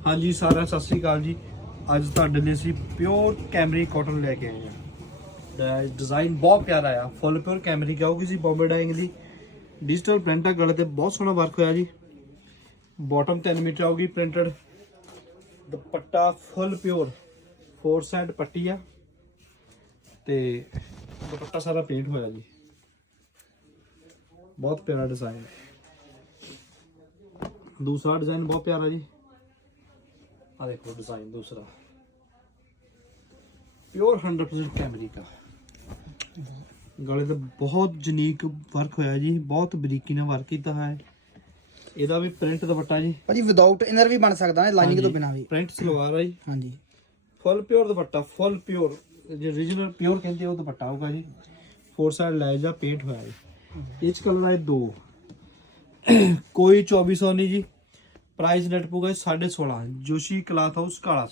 हाँ जी सारा सत श्री अकाल जी। अज तुहाडे लिए असीं प्योर कैमरी कॉटन लैके आए हैं। डिज़ाइन बहुत प्यारा आ, फुल प्योर कैमरिक आऊगी जी। बॉम्बे डाइंग की डिजिटल प्रिंट है, गले ते बहुत सोहना वर्क होया जी। बॉटम 3 मीटर आऊगी printed. Dupatta full pure 4 side पट्टी आ ते दुपट्टा सारा पेंट होया जी। बहुत प्यारा डिज़ाइन। दूसरा डिज़ाइन बहुत प्यारा जी। आ देखो डिज़ाइन दूसरा प्योर 100% कैमरी का। गले ते बहुत यूनिक वर्क होया जी, बहुत बरीकी ने वर्क किया है। ਇਹਦਾ ਵੀ ਪ੍ਰਿੰਟ ਦੁਪੱਟਾ ਜੀ ਭਾਜੀ ਵਿਦਆਊਟ ਇਨਰ ਵੀ ਬਣ ਸਕਦਾ ਹੈ, ਲਾਈਨਿੰਗ ਤੋਂ ਬਿਨਾ ਵੀ। ਪ੍ਰਿੰਟ ਸਲਵਾਰ ਹੈ ਜੀ। ਹਾਂਜੀ ਫੁੱਲ ਪਿਓਰ ਦੁਪੱਟਾ, ਫੁੱਲ ਪਿਓਰ ਜੇ ਰੀਜਨਲ ਪਿਓਰ ਕਹਿੰਦੇ ਉਹ ਦੁਪੱਟਾ ਹੋਊਗਾ ਜੀ। 4 ਸਾਈਡ ਲੈਜ ਆ, पेंट ਹੋਇਆ ਜੀ। ਇਹ ਚ ਕਲਰ ਆਏ 2, कोई 2400 नहीं जी। प्राइस नेट पऊगा 16.5। जोशी क्लॉथ हाउस काला से।